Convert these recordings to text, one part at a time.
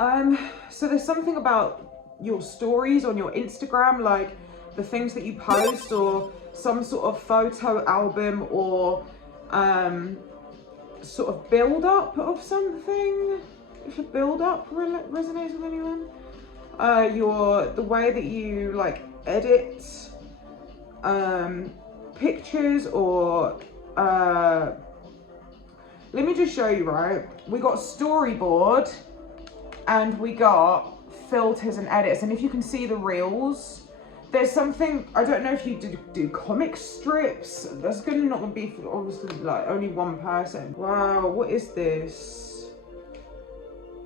So there's something about your stories on your Instagram, like the things that you post, or some sort of photo album, or sort of build up of something. If a build up resonates with anyone, the way that you like edit pictures, or let me just show you, right? We got storyboard and we got filters and edits, and if you can see the reels, there's something, I don't know if you do comic strips. That's gonna not gonna be for obviously like only one person. Wow, what is this?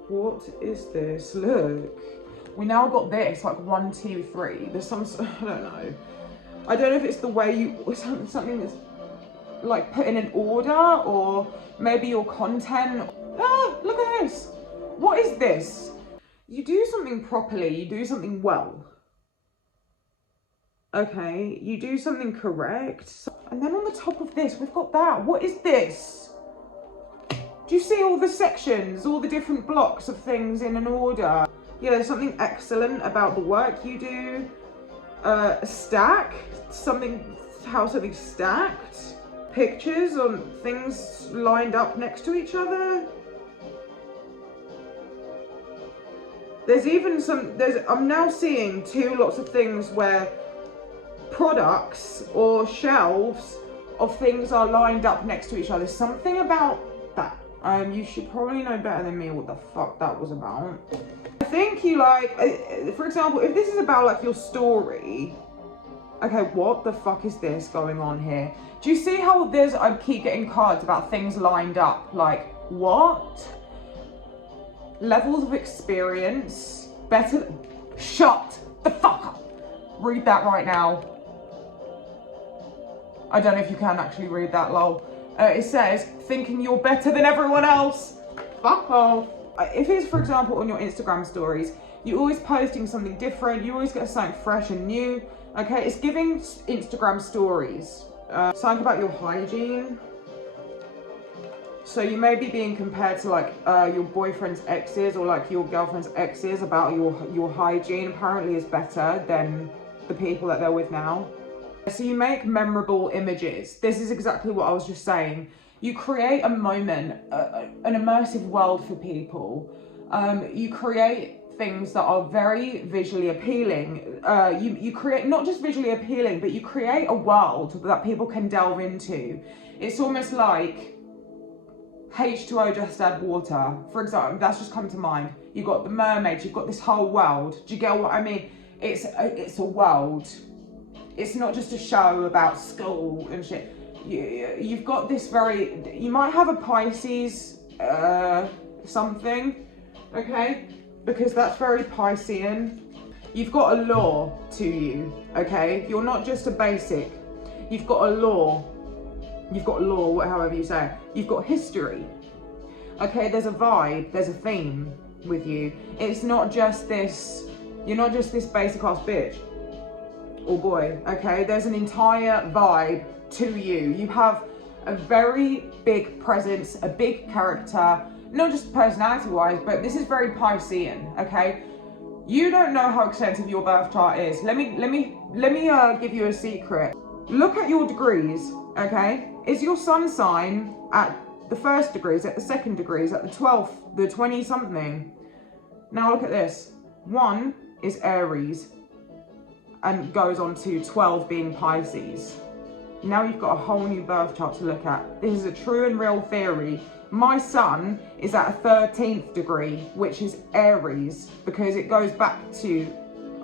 What is this? Look, we now got this, like 1, 2, 3. There's some, I don't know. I don't know if it's the way you, something that's like put in an order, or maybe your content. Ah, look at this. What is this? You do something properly, you do something well. Okay, you do something correct. And then on the top of this, we've got that. What is this? Do you see all the sections, all the different blocks of things in an order? Yeah, there's something excellent about the work you do. A stack, how something's stacked. Pictures on things lined up next to each other. There's even I'm now seeing lots of things where products or shelves of things are lined up next to each other. Something about that. You should probably know better than me what the fuck that was about. I think you like, for example, if this is about like your story, okay, what the fuck is this going on here? Do you see how I keep getting cards about things lined up? Like, what? Levels of experience, better, shut the fuck up. Read that right now. I don't know if you can actually read that, lol. It says, thinking you're better than everyone else. Fuck off. If it's, for example, on your Instagram stories, you're always posting something different, you always get something fresh and new, okay? It's giving Instagram stories. Something about your hygiene. So you may be being compared to like your boyfriend's exes, or like your girlfriend's exes, about your hygiene apparently is better than the people that they're with now. So you make memorable images. This is exactly what I was just saying. You create a moment, an immersive world for people. You create things that are very visually appealing. You create not just visually appealing, but you create a world that people can delve into. It's almost like H2O just add water. For example, that's just come to mind. You've got the mermaids, you've got this whole world. Do you get what I mean? It's a world. It's not just a show about school and shit. You've got this you might have a Pisces something, okay? Because that's very Piscean. You've got a lore to you, okay? You're not just a basic. You've got a lore. You've got lore, however you say it. You've got history. Okay, there's a vibe, there's a theme with you. It's not just this, you're not just this basic ass bitch or boy, okay? There's an entire vibe to you. You have a very big presence, a big character, not just personality wise, but this is very Piscean, okay? You don't know how extensive your birth chart is. Let me give you a secret. Look at your degrees, okay? Is your sun sign at the 1st degrees, at the 2nd degrees, at the 12th, the 20 something? Now look at this. 1 is Aries and goes on to 12 being Pisces. Now you've got a whole new birth chart to look at. This is a true and real theory. My sun is at a 13th degree, which is Aries, because it goes back to,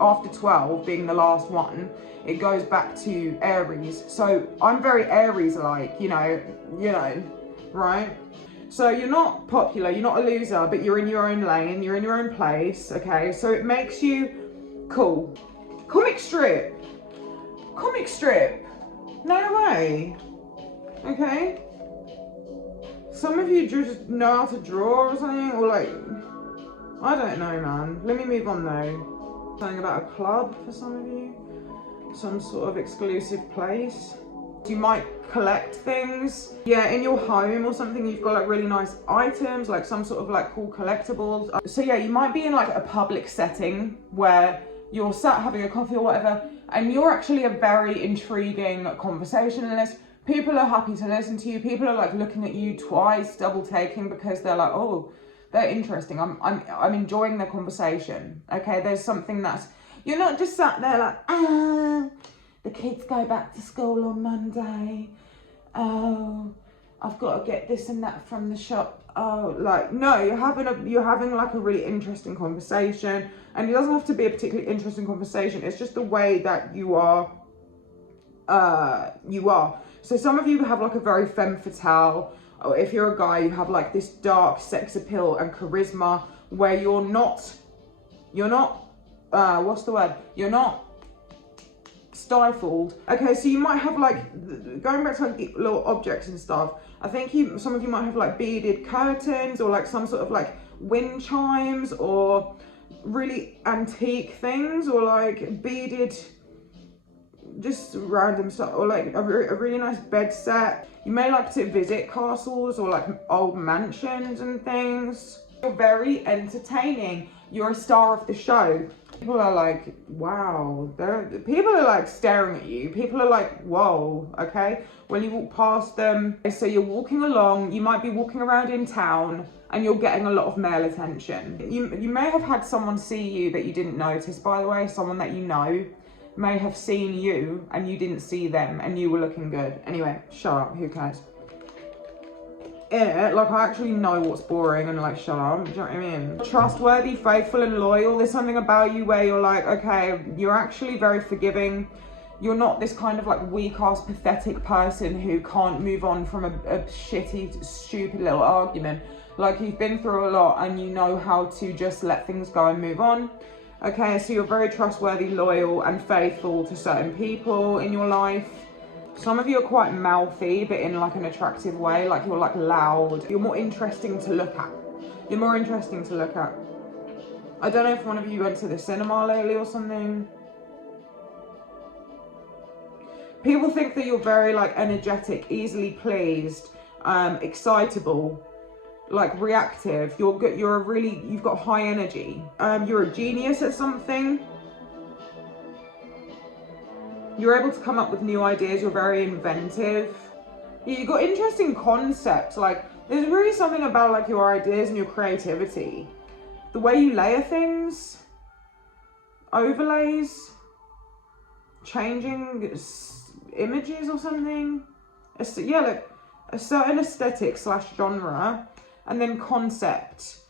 after 12 being the last one, it goes back to Aries. So I'm very Aries-like, you know, right? So you're not popular, you're not a loser, but you're in your own lane, you're in your own place, okay? So it makes you cool. Comic strip. Comic strip. No way. Okay? Some of you just know how to draw or something, or like, I don't know, man. Let me move on though. Something about a club for some of you. Some sort of exclusive place. You might collect things. Yeah, in your home or something, you've got like really nice items, like some sort of like cool collectibles. So yeah, you might be in like a public setting where you're sat having a coffee or whatever, and you're actually a very intriguing conversationalist. People are happy to listen to you. People are like looking at you twice, double taking, because they're like, oh, they're interesting. I'm enjoying their conversation. Okay, there's something that's, you're not just sat there like, the kids go back to school on Monday. Oh, I've got to get this and that from the shop. Oh, like, no, you're having like a really interesting conversation, and it doesn't have to be a particularly interesting conversation. It's just the way that you are. So some of you have like a very femme fatale, or if you're a guy, you have like this dark sex appeal and charisma where you're not, what's the word? You're not stifled. Okay, so you might have like, going back to like little objects and stuff, I think some of you might have like beaded curtains, or like some sort of like wind chimes, or really antique things, or like beaded, just random stuff, or like a really nice bed set. You may like to visit castles or like old mansions and things. You're very entertaining. You're a star of the show. People are like, wow. People are like staring at you. People are like, whoa, okay? When you walk past them. So you're walking along, you might be walking around in town, and you're getting a lot of male attention. You may have had someone see you that you didn't notice, by the way. Someone that you know may have seen you and you didn't see them, and you were looking good. Anyway, shut up, who cares? Like, I actually know what's boring, and like, shut up, do you know what I mean? Trustworthy, faithful and loyal. There's something about you where you're like, okay, you're actually very forgiving. You're not this kind of like weak ass pathetic person who can't move on from a shitty, stupid little argument. Like, you've been through a lot and you know how to just let things go and move on. Okay, so you're very trustworthy, loyal and faithful to certain people in your life. Some of you are quite mouthy, but in like an attractive way. Like, you're like loud. You're more interesting to look at. You're more interesting to look at. I don't know if one of you went to the cinema lately or something. People think that you're very like energetic, easily pleased, excitable, like reactive. You're good. You've got high energy. You're a genius at something. You're able to come up with new ideas. You're very inventive. You've got interesting concepts. Like, there's really something about like your ideas and your creativity. The way you layer things, overlays, changing images or something. Yeah, like a certain aesthetic / genre, and then concept.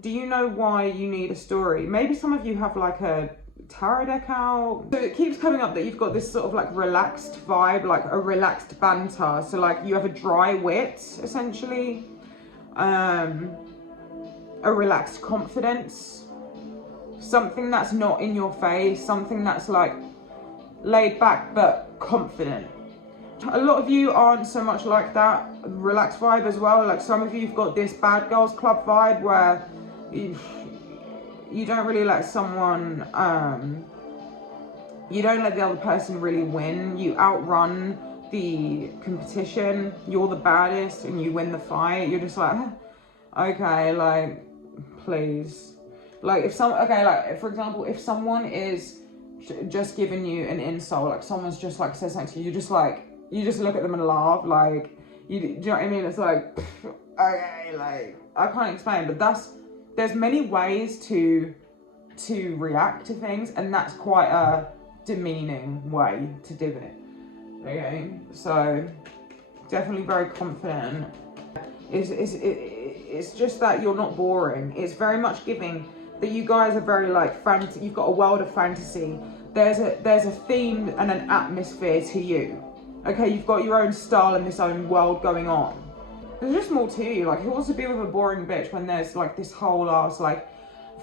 Do you know why you need a story? Maybe some of you have like a tarot deck out. So it keeps coming up that you've got this sort of like relaxed vibe, like a relaxed banter. So like you have a dry wit, essentially. A relaxed confidence. Something that's not in your face. Something that's like laid back but confident. A lot of you aren't so much like that relaxed vibe as well. Like, some of you have got this bad girls club vibe where you don't really let someone, you don't let the other person really win. You outrun the competition. You're the baddest and you win the fight. You're just like, okay, like, please. Like, like, for example, if someone is just giving you an insult, like someone's just like says something to you, you just look at them and laugh. Like, do you know what I mean? It's like, okay, like, I can't explain, but there's many ways to react to things, and that's quite a demeaning way to do it. Okay, so definitely very confident. It's just that you're not boring. It's very much giving that you guys are very like you've got a world of fantasy. There's a theme and an atmosphere to you. Okay, you've got your own style and this own world going on. There's just more to you. Like, who wants to be with a boring bitch when there's like this whole ass like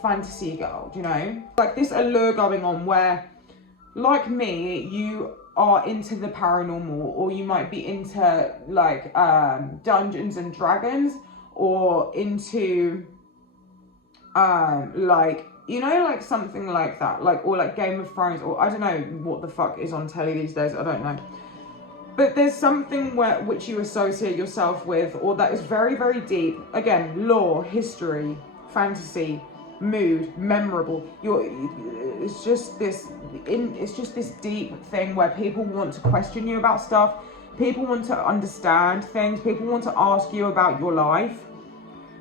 fantasy girl, do you know? Like, this allure going on where, like me, you are into the paranormal, or you might be into like Dungeons and Dragons, or into like, you know, like something like that, like, or like Game of Thrones, or I don't know what the fuck is on telly these days, I don't know. But there's something which you associate yourself with, or that is very, very deep. Again, lore, history, fantasy, mood, memorable. It's just this deep thing where people want to question you about stuff. People want to understand things. People want to ask you about your life.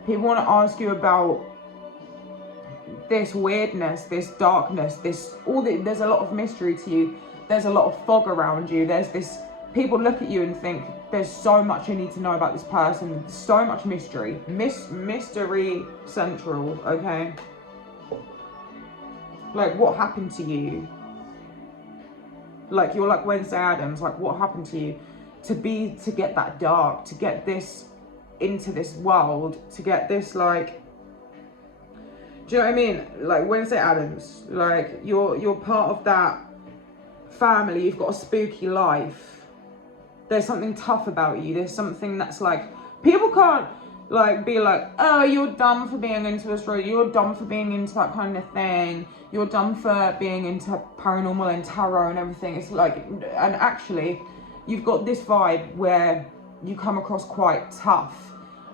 People want to ask you about this weirdness, this darkness, there's a lot of mystery to you. There's a lot of fog around you. There's this, people look at you and think there's so much you need to know about this person. There's so much mystery. Mystery central, okay? Like, what happened to you? Like, you're like Wednesday Addams. Like, what happened to you? To get that dark, to get this into this world, to get this, like, do you know what I mean? Like Wednesday Addams, like you're part of that family. You've got a spooky life. There's something tough about you. There's something that's like, people can't like be like, oh, you're dumb for being into this, you're dumb for being into that kind of thing, you're dumb for being into paranormal and tarot and everything. It's like, and actually you've got this vibe where you come across quite tough,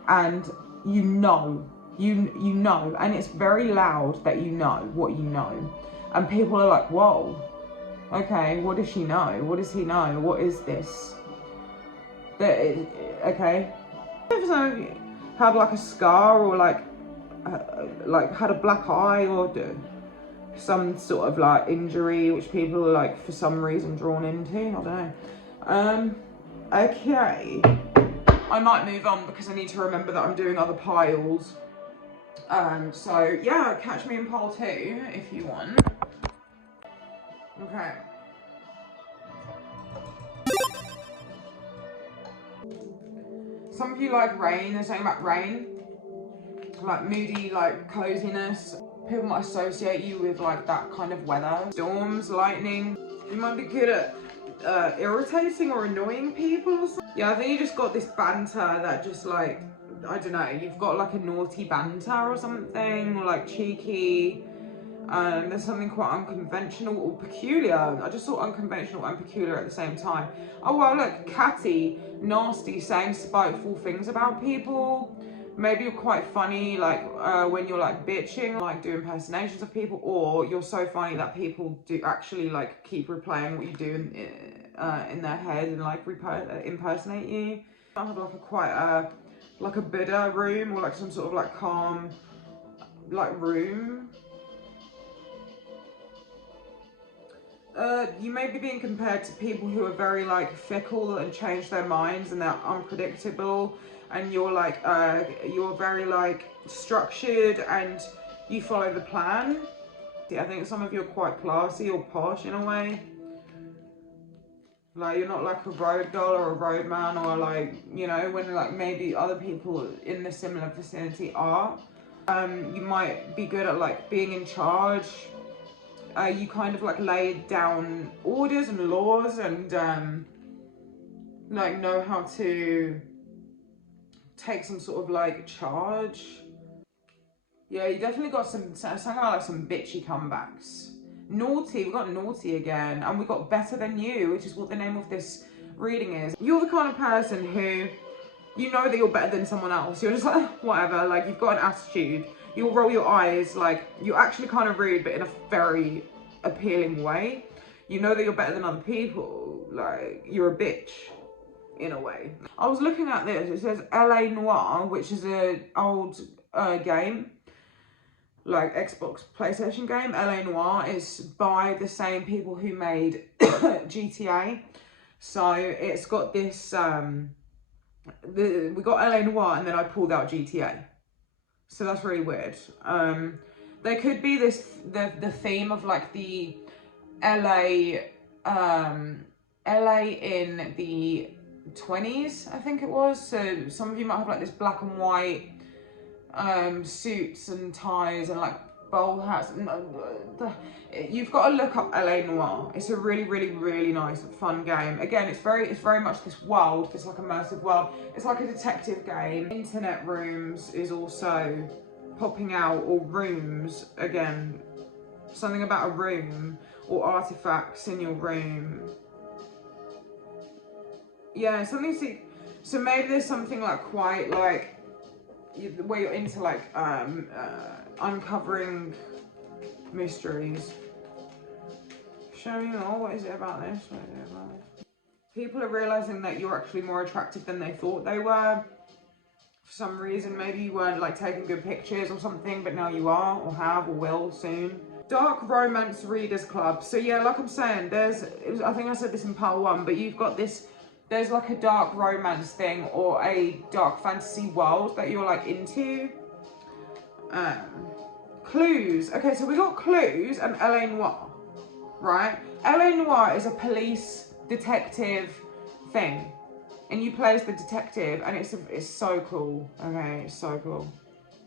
and you know, and it's very loud that you know what you know, and people are like, whoa, okay, what does she know? What does he know? What is this? Okay. So have like a scar, or like had a black eye, or some sort of like injury which people are like for some reason drawn into. I don't know. Okay, I might move on because I need to remember that I'm doing other piles. So yeah, catch me in pile 2 if you want. Okay. Some of you like rain. They're saying about rain, like moody, like coziness. People might associate you with like that kind of weather. Storms, lightning. You might be good at irritating or annoying people. Yeah, I think you just got this banter that just like, I don't know, you've got like a naughty banter or something, or like cheeky. There's something quite unconventional or peculiar. I just saw unconventional and peculiar at the same time. Oh well, look, catty, nasty, saying spiteful things about people. Maybe you're quite funny, like when you're like bitching, like do impersonations of people, or you're so funny that people do actually like keep replaying what you do in their head and like impersonate you. I have like a quite like a Buddha room, or like some sort of like calm like room. You may be being compared to people who are very like fickle and change their minds, and they're unpredictable, and you're like you're very like structured and you follow the plan. I think some of you are quite classy or posh in a way. Like you're not like a road girl or a road man, or like, you know, when like maybe other people in the similar vicinity are. You might be good at like being in charge. You kind of like lay down orders and laws, and like know how to take some sort of like charge. Yeah, you definitely got somehow like some bitchy comebacks. Naughty, we got naughty again, and we got better than you, which is what the name of this reading is. You're the kind of person who, you know that you're better than someone else. You're just like, whatever, like you've got an attitude. You'll roll your eyes, like you're actually kind of rude, but in a very appealing way. You know that you're better than other people, like you're a bitch in a way. I was looking at this, it says LA Noire, which is an old game, like Xbox PlayStation game. LA Noire is by the same people who made GTA. So it's got this, we got LA Noire and then I pulled out GTA. So that's really weird. There could be the theme of like the LA in the 20s, I think it was. So some of you might have like this black and white suits and ties and like bowl hats. You've got to look up LA Noire. It's a really, really, really nice, fun game. Again, it's very much this world, this like immersive world. It's like a detective game. Internet rooms is also popping out, or rooms, again, something about a room or artifacts in your room. Yeah, something. So maybe there's something like quite like where you're into like uncovering mysteries. Show me more. What is it about this? What is it about this? People are realizing that you're actually more attractive than they thought they were. For some reason, maybe you weren't like taking good pictures or something, but now you are, or have, or will soon. Dark Romance Readers Club. So yeah, like I'm saying, I think I said this in part 1, but you've got this, there's like a dark romance thing or a dark fantasy world that you're like into. Clues. Okay, so we got Clues and L.A. Noire, right? L.A. Noire is a police detective thing, and you play as the detective, and it's so cool. Okay, it's so cool.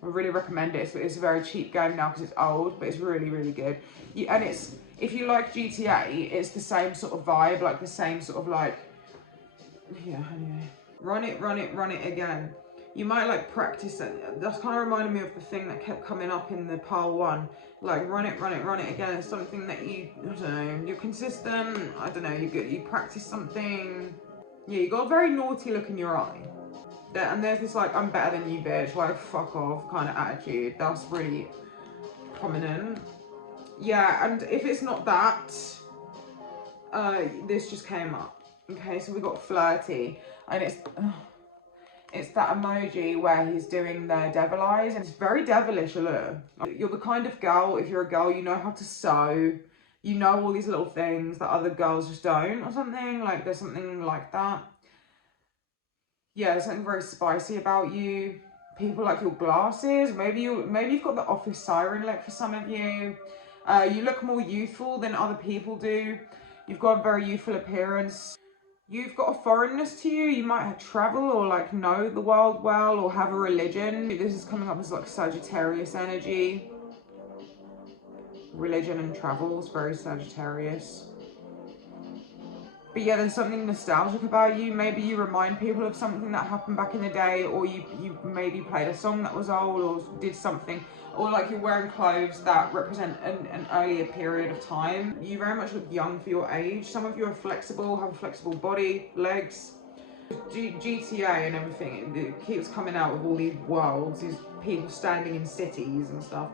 I really recommend it. It's a very cheap game now because it's old, but it's really, really good. And it's, if you like GTA, it's the same sort of vibe, like the same sort of like, yeah, anyway. Run it again. You might like practice it. That's kind of reminded me of the thing that kept coming up in the part 1. Like run it again. It's something that you, I don't know, you're consistent. I don't know, you practice something. Yeah, you got a very naughty look in your eye. And there's this like, I'm better than you bitch, like fuck off kind of attitude. That's really prominent. Yeah, and if it's not that, this just came up. Okay, so we got flirty, and it's that emoji where he's doing the devil eyes, and it's very devilish look. You're the kind of girl, if you're a girl, you know how to sew, you know all these little things that other girls just don't, or something, like there's something like that. Yeah, there's something very spicy about you. People like your glasses. Maybe you've got the office siren look for some of you. You look more youthful than other people do. You've got a very youthful appearance. You've got a foreignness to you. You might have travel or like know the world well or have a religion. This is coming up as like Sagittarius energy. Religion and travel is very Sagittarius. But yeah, there's something nostalgic about you. Maybe you remind people of something that happened back in the day, or you maybe played a song that was old, or did something, or like you're wearing clothes that represent an earlier period of time. You very much look young for your age. Some of you are flexible, have a flexible body, legs. GTA and everything, it keeps coming out with all these worlds, these people standing in cities and stuff.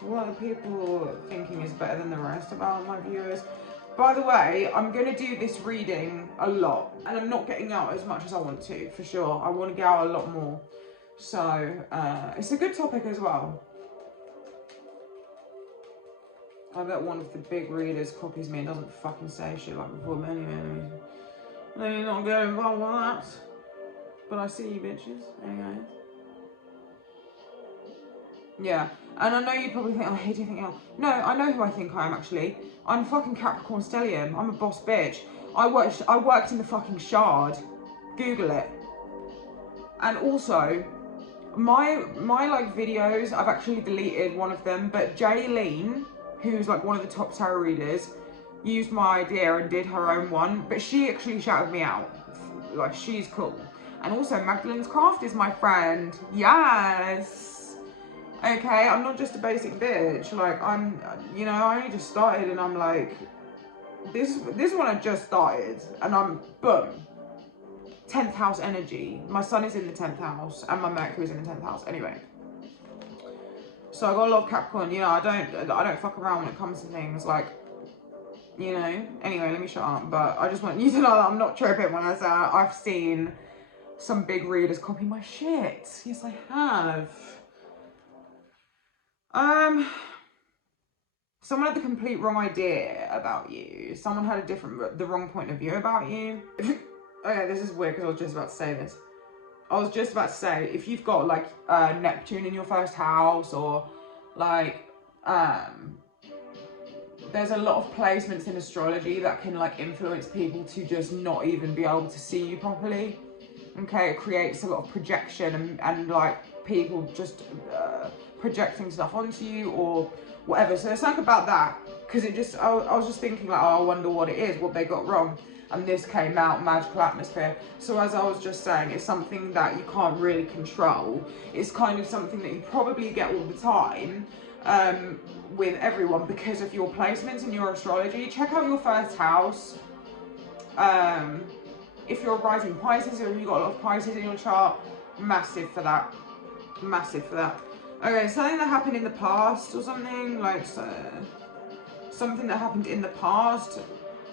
What are people thinking is better than the rest about my viewers? By the way, I'm going to do this reading a lot, and I'm not getting out as much as I want to, for sure. I want to get out a lot more. So, it's a good topic as well. I bet one of the big readers copies me and doesn't fucking say shit like before, but anyway, let me not get involved with that. But I see you bitches, anyway. Yeah, and I know you probably think, oh, who do you think you are? No, I know who I think I am, actually. I'm fucking Capricorn Stellium. I'm a boss bitch. I worked in the fucking Shard. Google it. And also, my like videos, I've actually deleted one of them, but Jaylene, who's like one of the top tarot readers, used my idea and did her own one, but she actually shouted me out. Like, she's cool. And also, Magdalene's Craft is my friend. Yes! Okay, I'm not just a basic bitch. Like, I'm, you know, I only just started and I'm like, this one I just started and I'm, boom, 10th house energy. My sun is in the 10th house and my Mercury's in the 10th house. Anyway, so I got a lot of Capricorn. You know, I don't fuck around when it comes to things like, you know. Anyway, let me shut up. But I just want you to know that I'm not tripping when I say I've seen some big readers copy my shit. Yes, I have. Someone had the complete wrong idea about you. Someone had the wrong point of view about you. Okay, this is weird because I was just about to say this. I was just about to say, if you've got like Neptune in your first house, or like, there's a lot of placements in astrology that can like influence people to just not even be able to see you properly. Okay, it creates a lot of projection and like people just projecting stuff onto you or whatever. So there's something about that, because it just, I was just thinking like, oh, I wonder what it is, what they got wrong. And this came out, magical atmosphere. So as I was just saying, it's something that you can't really control. It's kind of something that you probably get all the time with everyone because of your placements in your astrology. Check out your first house. if you're a rising Pisces or if you've got a lot of Pisces in your chart, massive for that. Massive for that. Okay, something that happened in the past or something, like something that happened in the past.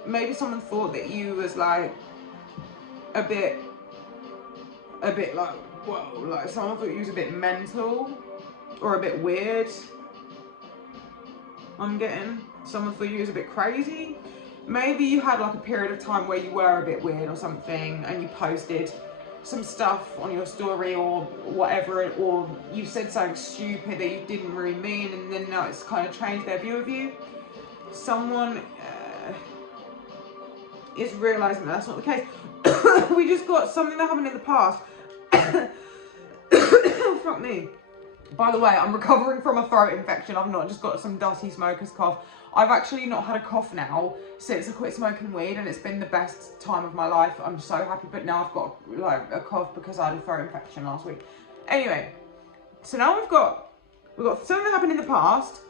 Maybe someone thought that you was like a bit like, whoa, like someone thought you was a bit mental or a bit weird. I'm getting someone thought you was a bit crazy. Maybe you had like a period of time where you were a bit weird or something and you posted some stuff on your story or whatever, or you said something stupid that you didn't really mean, and then now it's kind of changed their view of you. Someone is realizing that that's not the case. We just got something that happened in the past. Fuck me. By the way, I'm recovering from a throat infection. I've not just got some dusty smoker's cough. I've actually not had a cough now since I quit smoking weed, and it's been the best time of my life. I'm so happy, but now I've got like a cough because I had a throat infection last week. Anyway, so now we've got something that happened in the past,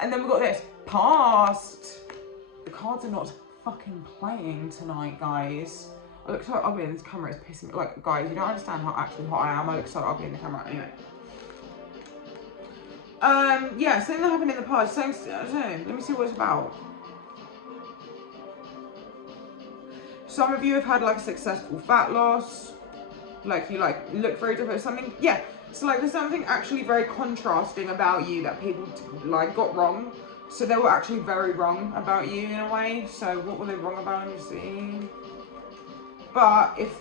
and then we've got this past. The cards are not fucking playing tonight, guys. I look so ugly in this camera, it's pissing me. Like, guys, you don't understand how actually hot I am. I look so ugly in the camera. Anyway. Yeah, something that happened in the past. I don't know. Let me see what it's about. Some of you have had like a successful fat loss. Like you like look very different. Something, yeah. So like there's something actually very contrasting about you that people like got wrong. So they were actually very wrong about you in a way. So what were they wrong about? Let me see. But if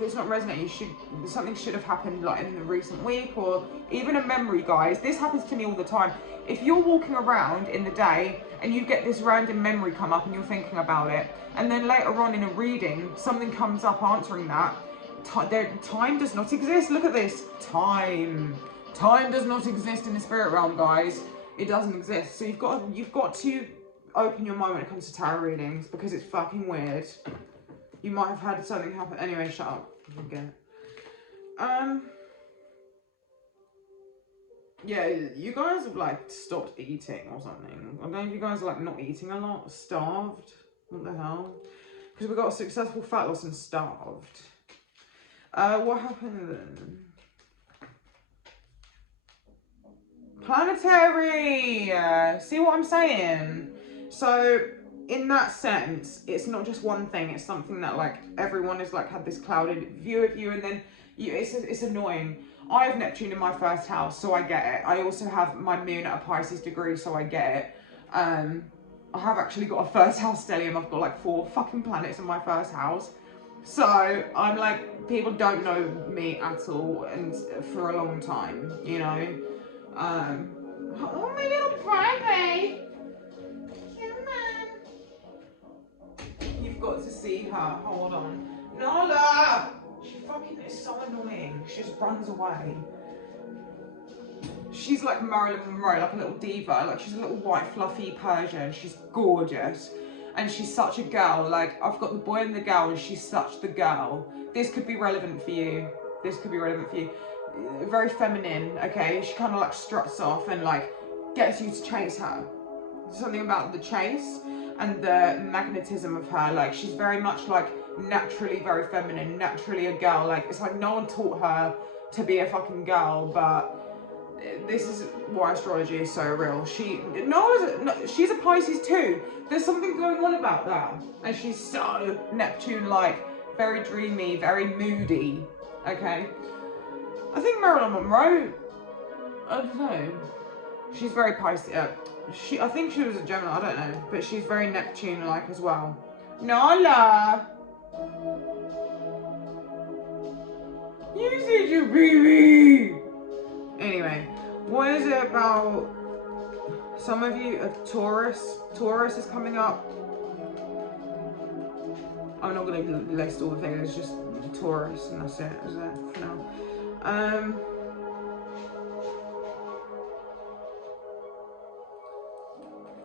it's not resonating, something should have happened like in the recent week, or even a memory, guys. This happens to me all the time. If you're walking around in the day and you get this random memory come up and you're thinking about it, and then later on in a reading, something comes up answering that, time does not exist. Look at this. Time does not exist in the spirit realm, guys. It doesn't exist. So you've got to open your mind when it comes to tarot readings, because it's fucking weird. You might have had something happen. Anyway, shut up. Again. Yeah, you guys have like stopped eating or something. I don't know if you guys are like not eating a lot, starved. What the hell? Because we got a successful fat loss and starved. What happened then? Planetary! See what I'm saying? So, in that sense, it's not just one thing, it's something that like everyone has like had this clouded view of you, and then it's annoying. I have Neptune in my first house, so I get it. I also have my moon at a Pisces degree, so I get it. I have actually got a first house stellium. I've got like 4 fucking planets in my first house. So I'm like, people don't know me at all, and for a long time, you know. Oh, my little crybaby. You've got to see her. Hold on. Nola! She fucking is so annoying. She just runs away. She's like Marilyn Monroe, like a little diva. Like she's a little white fluffy Persian. She's gorgeous. And she's such a girl. Like I've got the boy and the girl, and she's such the girl. This could be relevant for you. This could be relevant for you. Very feminine, okay? She kind of like struts off and like gets you to chase her. Something about the chase and the magnetism of her. Like she's very much like naturally very feminine, naturally a girl. Like it's like no one taught her to be a fucking girl, but this is why astrology is so real. She's a Pisces too. There's something going on about that, and she's so Neptune-like, very dreamy, very moody. Okay, I think Marilyn Monroe, I don't know, she's very Pisces. I think she was a Gemini, I don't know, but she's very Neptune-like as well. Nala! You said your baby! Anyway, what is it about some of you? Taurus? Taurus is coming up. I'm not going to list all the things, it's just Taurus, and that's it, is it, for now.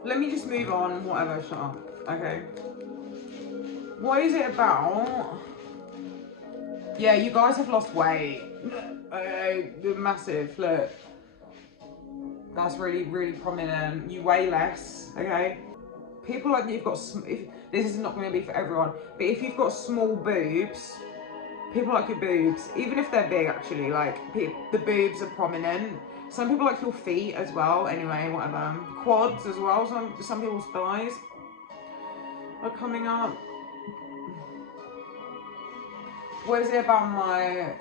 Let me just move on, whatever, shut up, okay. What is it about? Yeah, you guys have lost weight. Massive, look. That's really, really prominent. You weigh less, okay? people like you've got, this is not going to be for everyone, but if you've got small boobs, people like your boobs, even if they're big actually, like the boobs are prominent. Some people like your feet as well, anyway, whatever. Quads as well, some people's thighs are coming up. What is it about my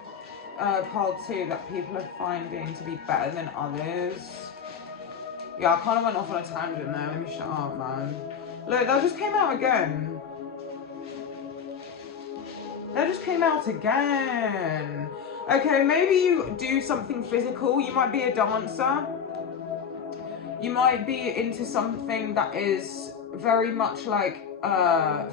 part 2 that people are finding to be better than others? Yeah, I kind of went off on a tangent there. Let me shut up, man. Look, that just came out again. That just came out again. Okay, maybe you do something physical. You might be a dancer. You might be into something that is very much like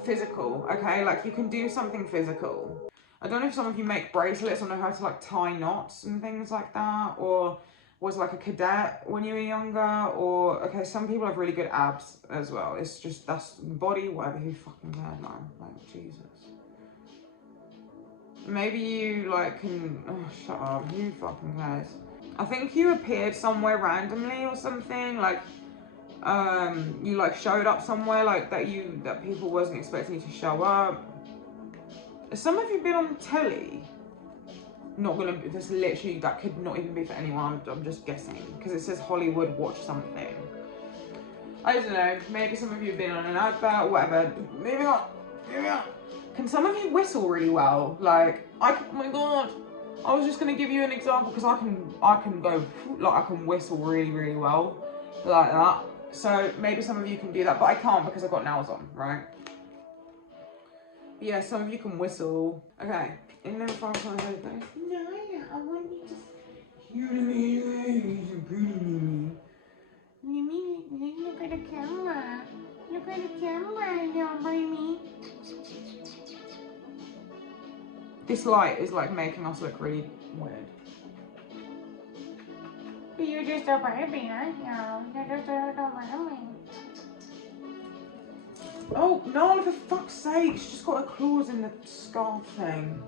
physical, okay? Like you can do something physical. I don't know if some of you make bracelets or know how to like tie knots and things like that, or was like a cadet when you were younger, or okay, some people have really good abs as well. It's just, that's body, whatever, who fucking cares, man? Like, Jesus. Maybe you like can, oh, shut up, who fucking cares? I think you appeared somewhere randomly or something, like, you like showed up somewhere like that people wasn't expecting you to show up. Some of you been on telly. Not gonna, this literally, that could not even be for anyone, I'm just guessing, because it says Hollywood watch something. I don't know, maybe some of you have been on an advert, whatever. Moving on. Can some of you whistle really well? Like, oh my god, I was just gonna give you an example, because I can go, like I can whistle really, really well, like that. So maybe some of you can do that, but I can't because I've got nails on, right? Yeah, some of you can whistle. Okay. And then from no, I want you to hear me. Look at the camera. Look at the camera, little baby. This light is like making us look really weird. You're just a baby, aren't you? You're just a little baby. Oh, no, for fuck's sake, she's just got her claws in the scarf thing.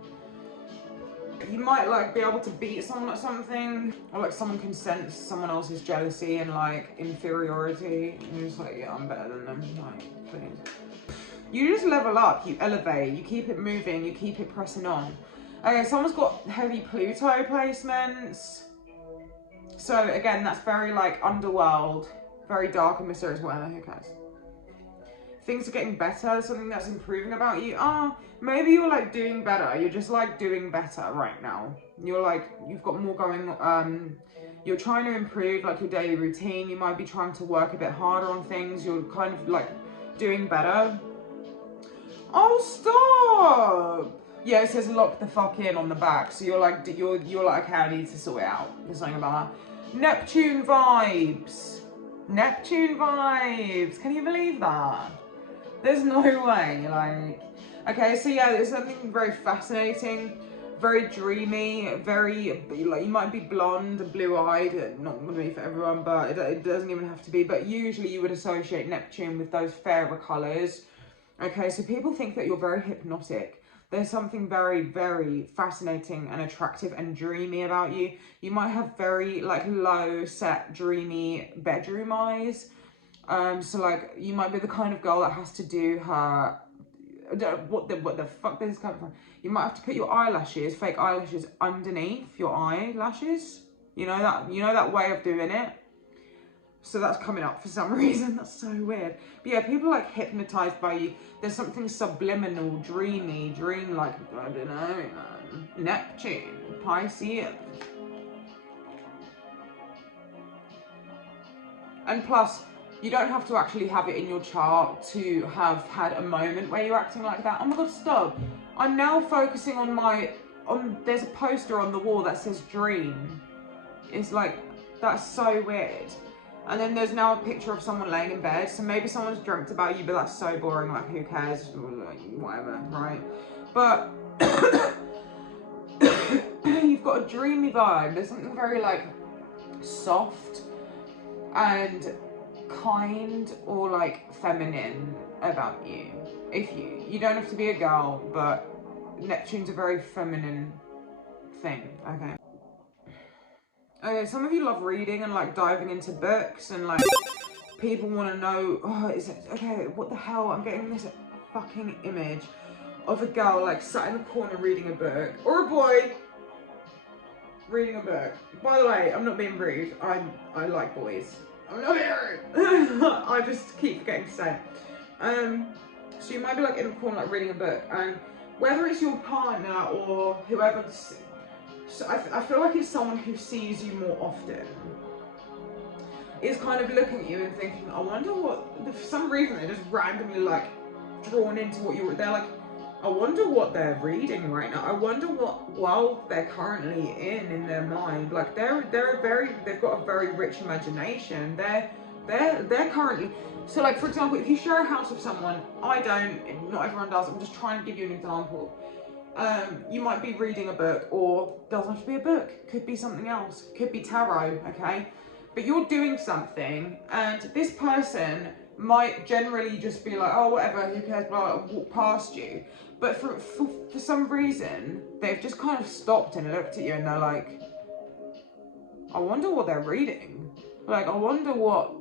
You might like be able to beat someone at something, or like someone can sense someone else's jealousy and like inferiority, and you're just like, yeah, I'm better than them, like, please. You just level up, you elevate, you keep it moving, you keep it pressing on. Okay, someone's got heavy Pluto placements. So again, that's very like underworld, very dark and mysterious, whatever, who cares? Things are getting better, something that's improving about you. Oh, maybe you're like doing better. You're just like doing better right now. You're like, you've got more going, you're trying to improve like your daily routine. You might be trying to work a bit harder on things. You're kind of like doing better. Oh, stop. Yeah, it says lock the fuck in on the back. So you're like, you're like, okay, I need to sort it out. There's something about that. Neptune vibes. Neptune vibes. Can you believe that? There's no way, like, okay, so yeah, there's something very fascinating, very dreamy, very, like, you might be blonde and blue-eyed, not gonna be for everyone, but it doesn't even have to be, but usually you would associate Neptune with those fairer colours. Okay, so people think that you're very hypnotic. There's something very, very fascinating and attractive and dreamy about you. You might have very, like, low-set, dreamy bedroom eyes. So like you might be the kind of girl that has to do her, what the fuck does this come from? You might have to put your eyelashes, fake eyelashes, underneath your eyelashes. You know that way of doing it. So that's coming up for some reason. That's so weird. But yeah, people are like hypnotized by you. There's something subliminal, dreamy, dream-like, I don't know, Neptune, Pisces. And plus, you don't have to actually have it in your chart to have had a moment where you're acting like that. Oh my god, stop. I'm now focusing on there's a poster on the wall that says dream. It's like, that's so weird. And then there's now a picture of someone laying in bed. So maybe someone's dreamt about you, but that's so boring, like who cares, whatever, right? But you've got a dreamy vibe. There's something very like soft and kind or like feminine about you. If you don't have to be a girl, but Neptune's a very feminine thing. Okay, some of you love reading and like diving into books and like people want to know, oh, is it, okay, what the hell, I'm getting this fucking image of a girl like sat in the corner reading a book, or a boy reading a book. By the way, I'm not being rude, I like boys. I'm not being rude. I just keep forgetting to say it. So you might be like in the corner like reading a book, and whether it's your partner or whoever, so I feel like it's someone who sees you more often, is kind of looking at you and thinking, I wonder what, for some reason they're just randomly like drawn into what they're like, I wonder what they're reading right now. I wonder what world they're currently in their mind. Like they've got a very rich imagination. They're currently, so like for example, if you share a house with someone, I don't, not everyone does, I'm just trying to give you an example. You might be reading a book, or doesn't have to be a book, could be something else, could be tarot, okay? But you're doing something, and this person might generally just be like, oh, whatever, who cares, blah, blah, walk past you. But for some reason, they've just kind of stopped and looked at you, and they're like, I wonder what they're reading. Like, I wonder what,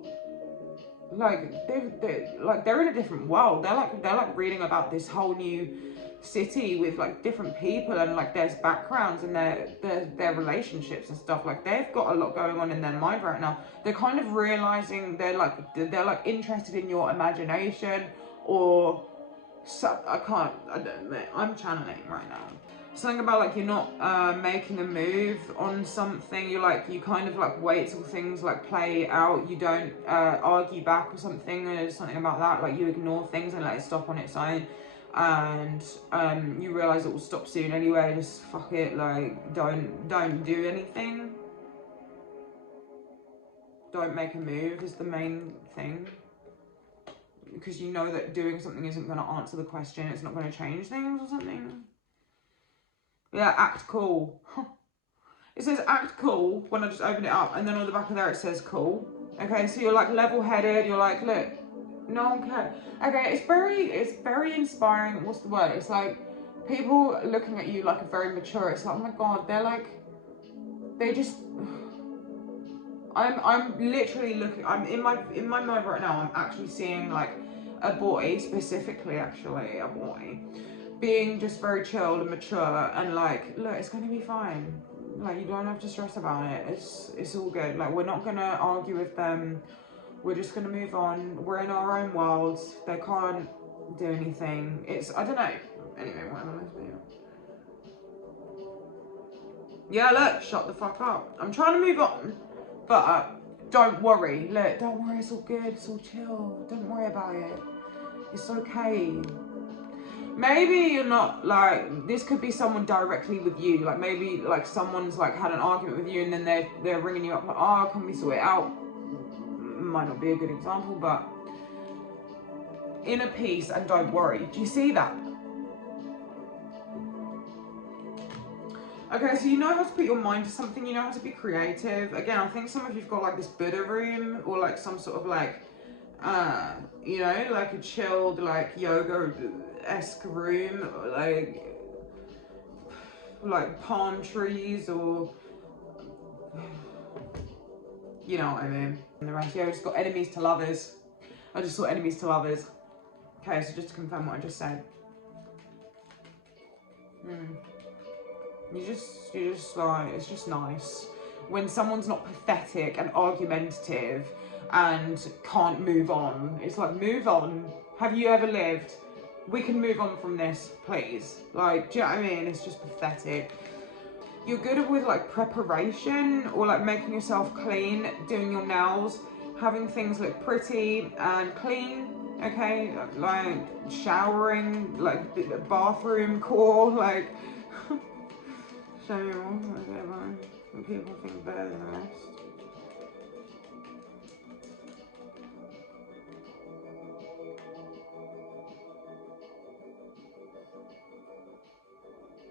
like, they're in a different world. They're like reading about this whole new city with like different people, and like there's backgrounds and their relationships and stuff. Like they've got a lot going on in their mind right now. They're kind of realizing they're like interested in your imagination, or I'm channeling right now. Something about like you're not making a move on something. You kind of like wait till things like play out. You don't argue back or something. There's something about that. Like you ignore things and let it stop on its own. And you realize it will stop soon anyway. Just fuck it. Like don't do anything. Don't make a move is the main thing. Because you know that doing something isn't going to answer the question. It's not going to change things or something. Yeah, act cool. It says act cool when I just open it up, and then on the back of there it says cool. Okay, so you're like level-headed. You're like, look, no one cares. Okay, it's very inspiring. What's the word? It's like people looking at you like a very mature. It's like, oh my god, they're like, they just. I'm literally looking. I'm in my mind right now. I'm actually seeing like a boy, specifically actually a boy, being just very chilled and mature, and like, look, it's gonna be fine. Like, you don't have to stress about it. It's all good. Like, we're not gonna argue with them. We're just gonna move on. We're in our own worlds. They can't do anything. I don't know. Anyway, whatever. Let's move on. Yeah, look, shut the fuck up. I'm trying to move on, but don't worry. Look, don't worry. It's all good. It's all chill. Don't worry about it. It's okay. Maybe you're not like, this could be someone directly with you. Like maybe like someone's like had an argument with you, and then they're ringing you up like, oh, can we sort it out? Might not be a good example, but inner peace and don't worry. Do you see that? Okay, so you know how to put your mind to something, you know how to be creative. Again, I think some of you've got like this Buddha room, or like some sort of like, you know, like a chilled like yoga-esque room, like palm trees, or you know what I mean. And the rest, yeah, I just got enemies to lovers. I just saw enemies to lovers. Okay, so just to confirm what I just said. You just like, it's just nice when someone's not pathetic and argumentative and can't move on. It's like, move on. Have you ever lived? We can move on from this, please. Like, do you know what I mean? It's just pathetic. You're good with like preparation, or like making yourself clean, doing your nails, having things look pretty and clean. Okay, like showering, like bathroom core, like show me more, whatever. Some people think better than the rest.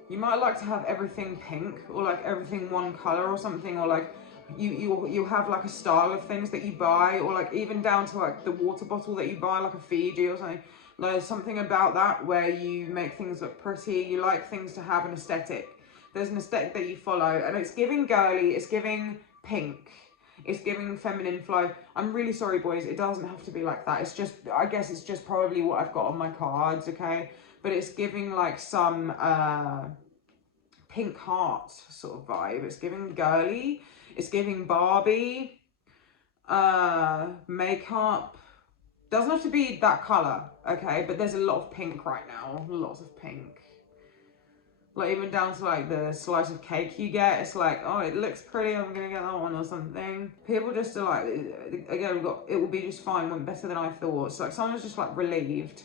You might like to have everything pink, or like everything one color or something, or like you have like a style of things that you buy, or like even down to like the water bottle that you buy, like a Fiji or something. There's something about that where you make things look pretty. You like things to have an aesthetic. There's an aesthetic that you follow, and it's giving girly, it's giving pink. It's giving feminine flow. I'm really sorry, boys. It doesn't have to be like that. It's just, I guess it's just probably what I've got on my cards, okay? But it's giving like some pink heart sort of vibe. It's giving girly. It's giving Barbie. Makeup. Doesn't have to be that colour, okay? But there's a lot of pink right now. Lots of pink. Like even down to like the slice of cake you get, it's like, oh, it looks pretty, I'm gonna get that one or something. People just are like, again, it will be just fine, went better than I thought. So like someone's just like relieved.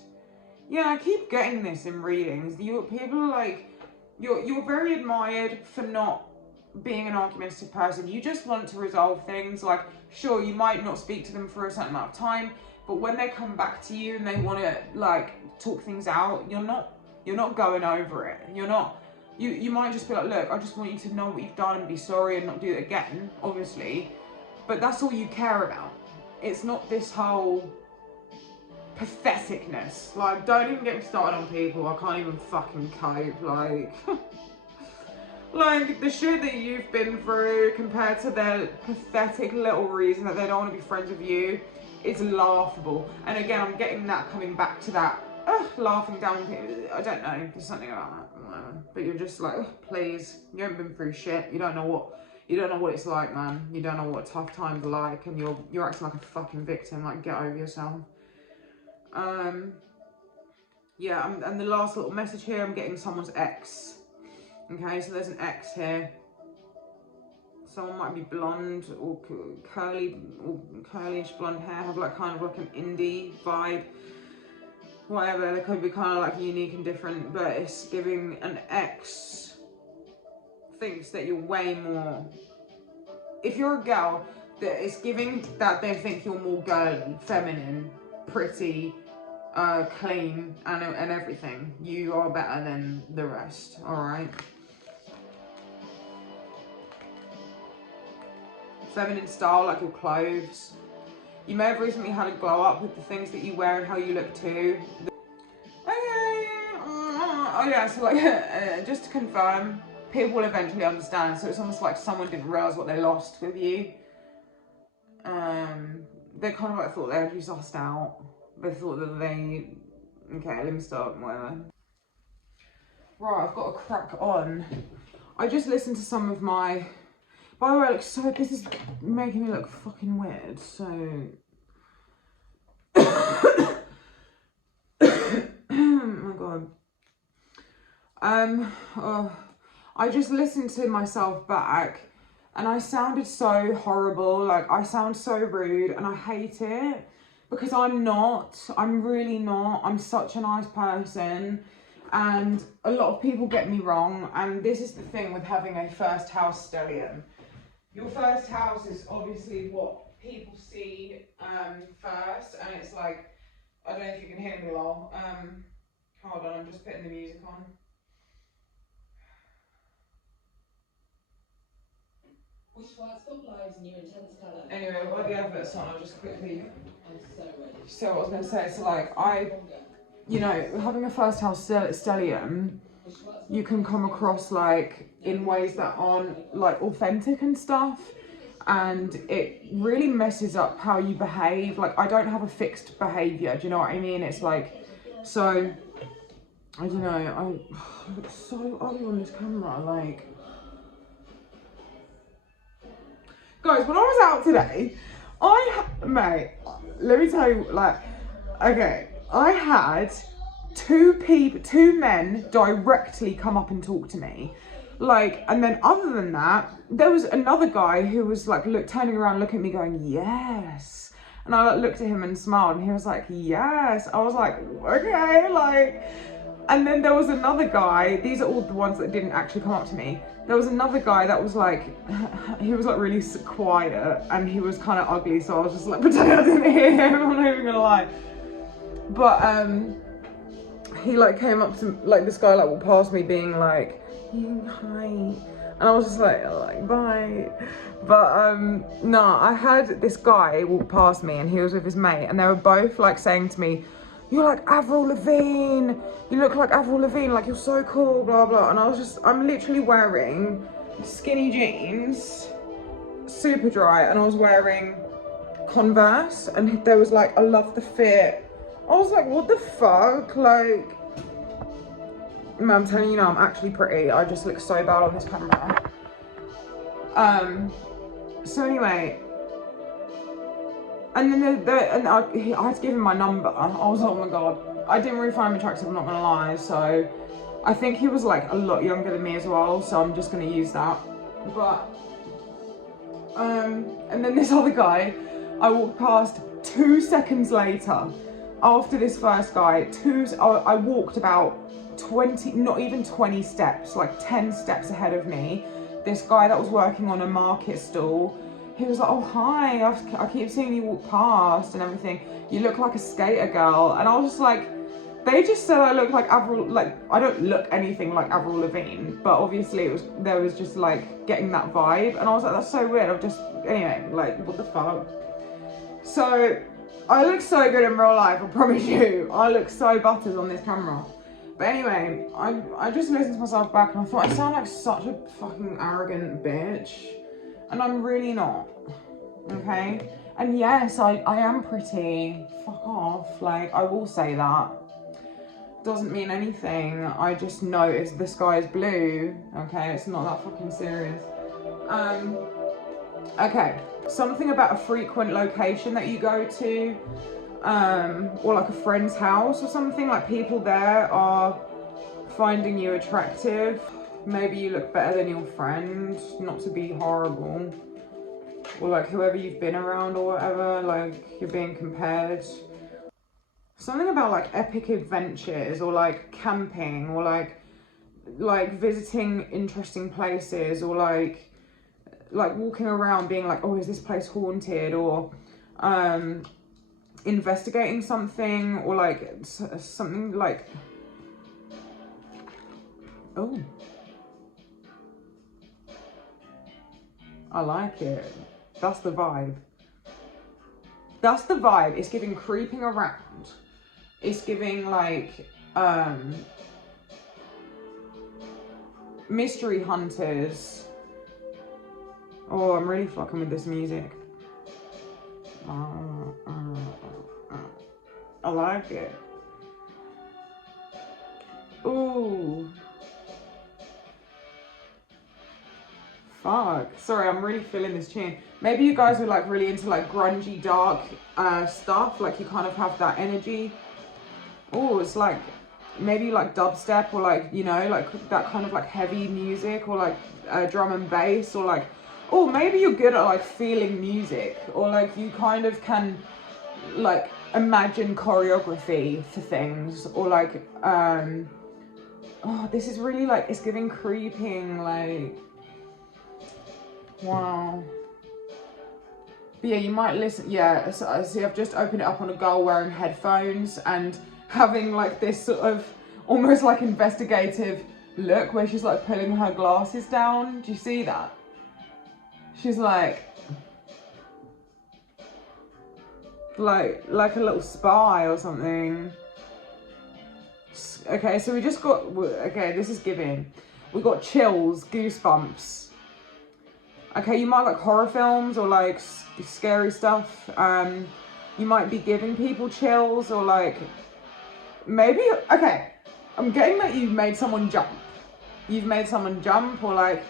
Yeah, I keep getting this in readings. People are like, you're very admired for not being an argumentative person. You just want to resolve things. Like, sure, you might not speak to them for a certain amount of time, but when they come back to you and they want to like talk things out, you're not going over it. You're not. You might just be like, look, I just want you to know what you've done and be sorry and not do it again, obviously. But that's all you care about. It's not this whole patheticness. Like, don't even get me started on people. I can't even fucking cope. Like, like the shit that you've been through compared to their pathetic little reason that they don't want to be friends with you, it's laughable. And again, I'm getting that coming back to that. Laughing down people. I don't know. There's something about that. But you're just like, please. You haven't been through shit. You don't know what it's like, man. You don't know what tough times are like, and you're acting like a fucking victim. Like, get over yourself. Yeah. And the last little message here, I'm getting someone's ex. Okay, so there's an ex here. Someone might be blonde or curly or curlyish blonde hair. Have like kind of like an indie vibe. Whatever, they could be kind of like unique and different, but it's giving an ex thinks that you're way more. If you're a girl, that it's giving that they think you're more girly, feminine, pretty, clean, and everything. You are better than the rest. All right. Feminine style, like your clothes. You may have recently had a glow up with the things that you wear and how you look too. Okay. Oh yeah, so like, just to confirm, people will eventually understand. So it's almost like someone didn't realise what they lost with you. They kind of like thought they had you sussed out. They thought that okay, let me start, whatever. Right, I've got a crack on. I just listened to some of my, by the way, so this is making me look fucking weird, so. Oh my god. I just listened to myself back and I sounded so horrible, like I sound so rude and I hate it because I'm really not. I'm such a nice person. And a lot of people get me wrong, and this is the thing with having a first house stellium. Your first house is obviously what people see first, and it's like, I don't know if you can hear me well. Hold on, I'm just putting the music on. Anyway, while the advert's on, I'll just quickly say what I was going to say. So like, you know, having a first house stellium, you can come across like in ways that aren't like authentic and stuff, and it really messes up how you behave. Like, I don't have a fixed behaviour, do you know what I mean? It's like, so I don't know, I look so ugly on this camera. Like, guys, when I was out today, mate, let me tell you, like, okay, I had two men directly come up and talk to me. Like, and then other than that, there was another guy who was like, turning around, looking at me going, yes. And I like, looked at him and smiled, and he was like, yes. I was like, okay, like, and then there was another guy, these are all the ones that didn't actually come up to me. There was another guy that was like, he was like really quiet, and he was kind of ugly, so I was just like, pretending I didn't hear him, I'm not even gonna lie. But he like came up to, like, this guy like walked past me being like, hi, and I was just like bye. But no, I had this guy walk past me and he was with his mate, and they were both like saying to me, you're like Avril Lavigne, you look like Avril Lavigne, like you're so cool, blah blah. And I was just, I'm literally wearing skinny jeans super dry, and I was wearing Converse, and there was like, I love the fit. I was like, what the fuck? Like, man, I'm telling you now, I'm actually pretty. I just look so bad on this camera. So anyway, and then I had to give him my number. I was like, oh my god. I didn't really find him attractive, I'm not gonna lie. So I think he was like a lot younger than me as well. So I'm just gonna use that. But, and then this other guy, I walked past 2 seconds later. After this first guy, I walked about 20, not even 20 steps, like 10 steps ahead of me. This guy that was working on a market stall, he was like, oh hi, I keep seeing you walk past and everything. You look like a skater girl. And I was just like, they just said I look like Avril, like I don't look anything like Avril Lavigne, but obviously there was just like getting that vibe. And I was like, that's so weird. Anyway, like what the fuck? So I look so good in real life, I promise you. I look so butters on this camera. But anyway, I just listened to myself back and I thought I sound like such a fucking arrogant bitch. And I'm really not, okay? And yes, I am pretty. Fuck off, like I will say that. Doesn't mean anything. I just noticed the sky is blue, okay? It's not that fucking serious. Okay, something about a frequent location that you go to, or like a friend's house or something, like people there are finding you attractive. Maybe you look better than your friend, not to be horrible. Or like whoever you've been around or whatever, like you're being compared. Something about like epic adventures or like camping or like visiting interesting places or like walking around being like, oh, is this place haunted? Or investigating something or like something like, oh, I like it. That's the vibe. That's the vibe. It's giving creeping around. It's giving like mystery hunters. Oh, I'm really fucking with this music. I like it. Ooh. Fuck. Sorry, I'm really feeling this tune. Maybe you guys are like really into like grungy, dark stuff. Like you kind of have that energy. Oh, it's like maybe like dubstep or like, you know, like that kind of like heavy music or like drum and bass or like, oh, maybe you're good at like feeling music or like you kind of can like imagine choreography for things or like, oh, this is really like, it's giving creeping, like, wow. But yeah, you might listen, yeah, so, see, I've just opened it up on a girl wearing headphones and having like this sort of almost like investigative look where she's like pulling her glasses down. Do you see that? She's like a little spy or something. Okay, so we just got, okay, this is giving. We got chills, goosebumps. Okay, you might like horror films or like scary stuff. You might be giving people chills or like, maybe, okay, I'm getting that you've made someone jump. You've made someone jump or like,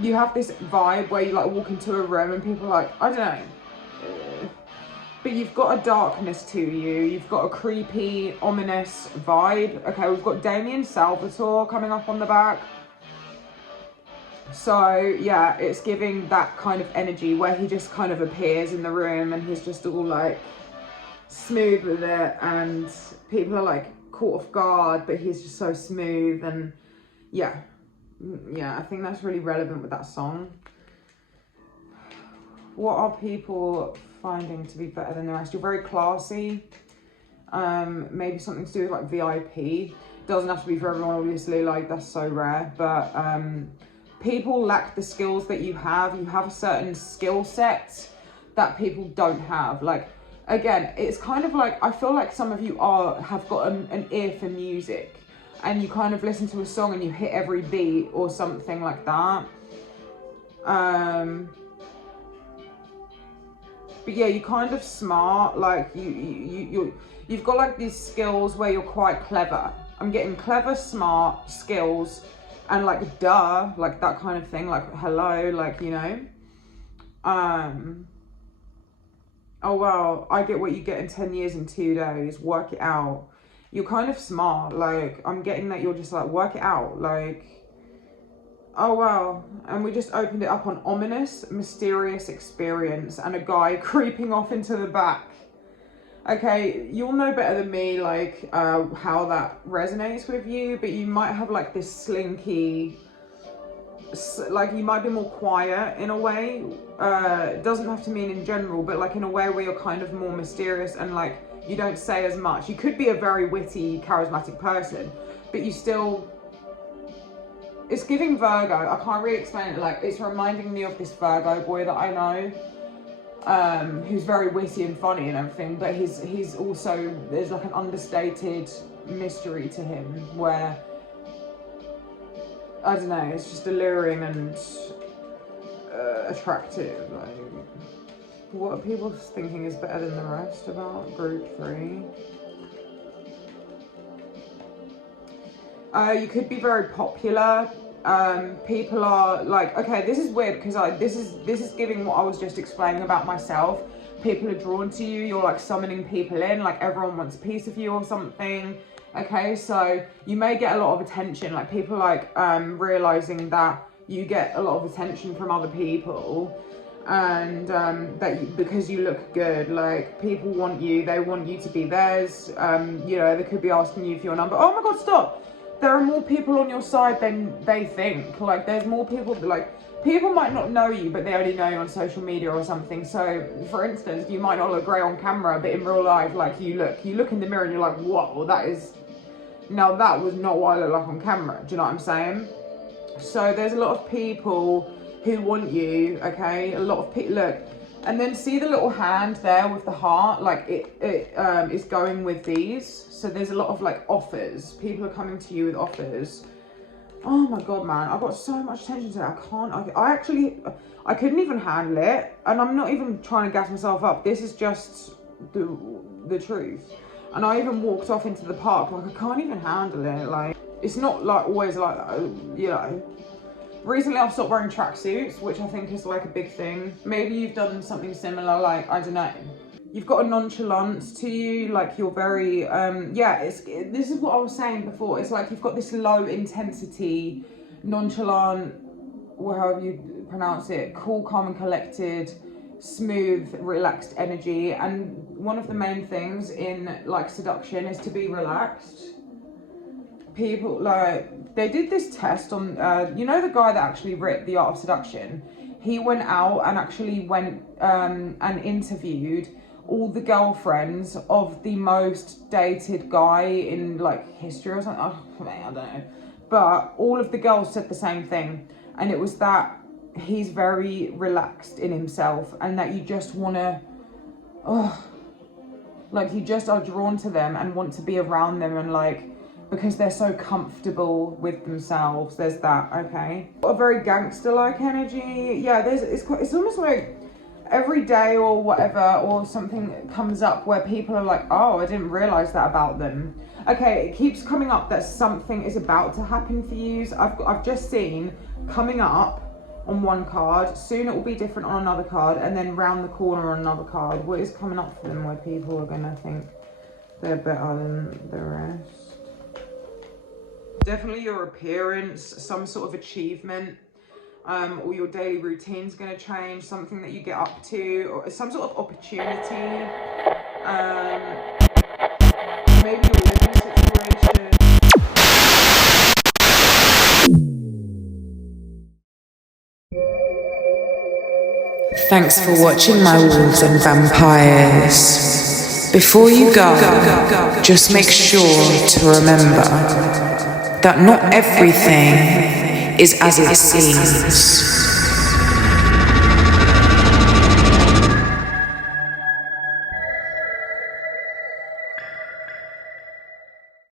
you have this vibe where you like walk into a room and people are like, I don't know. But you've got a darkness to you. You've got a creepy, ominous vibe. Okay, we've got Damien Salvatore coming up on the back. So yeah, it's giving that kind of energy where he just kind of appears in the room and he's just all like smooth with it and people are like caught off guard, but he's just so smooth. And yeah, I think that's really relevant with that song. What are people finding to be better than the rest? You're very classy. Maybe something to do with like VIP. Doesn't have to be for everyone, obviously, like that's so rare, but people lack the skills that you have. You have a certain skill set that people don't have. Like, again, it's kind of like, I feel like some of you have got an ear for music and you kind of listen to a song and you hit every beat or something like that. But yeah, you're kind of smart. Like you've got like these skills where you're quite clever. I'm getting clever, smart, skills, and like duh, like that kind of thing. Like hello, like, you know. Oh wow, I get what you get in 10 years in 2 days. Work it out. You're kind of smart. Like I'm getting that you're just like, work it out. Like, oh wow. And we just opened it up on ominous, mysterious experience and a guy creeping off into the back. Okay, you'll know better than me, like, how that resonates with you, but you might have like this slinky, like you might be more quiet in a way. It doesn't have to mean in general, but like in a way where you're kind of more mysterious and like you don't say as much. You could be a very witty, charismatic person, but you still, it's giving Virgo. I can't really explain it. Like, it's reminding me of this Virgo boy that I know, who's very witty and funny and everything, but he's also, there's like an understated mystery to him where, I don't know, it's just alluring and attractive. Like, what are people thinking is better than the rest about group 3? You could be very popular. People are like, okay, this is weird because this is giving what I was just explaining about myself. People are drawn to you. You're like summoning people in, like everyone wants a piece of you or something. Okay, so you may get a lot of attention, like people like realizing that you get a lot of attention from other people, and because you look good, like people want you, they want you to be theirs. You know, they could be asking you for your number. Oh my god, stop. There are more people on your side than they think. Like, there's more people, like, people might not know you, but they only know you on social media or something. So, for instance, you might not look great on camera, but in real life, like, you look in the mirror and you're like, whoa, now that was not what I look like on camera. Do you know what I'm saying? So, there's a lot of people who want you, okay? A lot of people, look. And then see the little hand there with the heart, like it is going with these. So there's a lot of like offers. People are coming to you with offers. Oh my god, man, I've got so much attention today. I couldn't even handle it. And I'm not even trying to gas myself up. This is just the truth. And I even walked off into the park, like I can't even handle it. Like, it's not like always like that, you know. Recently I've stopped wearing tracksuits, which I think is like a big thing. Maybe you've done something similar, like, I don't know. You've got a nonchalance to you, like you're very, this is what I was saying before. It's like you've got this low intensity, nonchalant, or however you pronounce it, cool, calm and collected, smooth, relaxed energy. And one of the main things in like seduction is to be relaxed. People, like, they did this test on, you know, the guy that actually wrote The Art of Seduction. He went out and actually went and interviewed all the girlfriends of the most dated guy in like history or something. I don't know, but all of the girls said the same thing, and it was that he's very relaxed in himself, and that you just want to, like you just are drawn to them and want to be around them, and like, because they're so comfortable with themselves. There's that, okay? A very gangster-like energy. Yeah, it's almost like every day or whatever, or something comes up where people are like, oh, I didn't realize that about them. Okay, it keeps coming up that something is about to happen for you. So I've just seen coming up on one card, soon it will be different on another card, and then round the corner on another card. What is coming up for them where people are gonna think they're better than the rest? Definitely your appearance, some sort of achievement, or your daily routine's going to change, something that you get up to, or some sort of opportunity, maybe your living situation. Thanks for watching my wolves and vampires. Before you go, just make sure to remember that not everything is as it seems.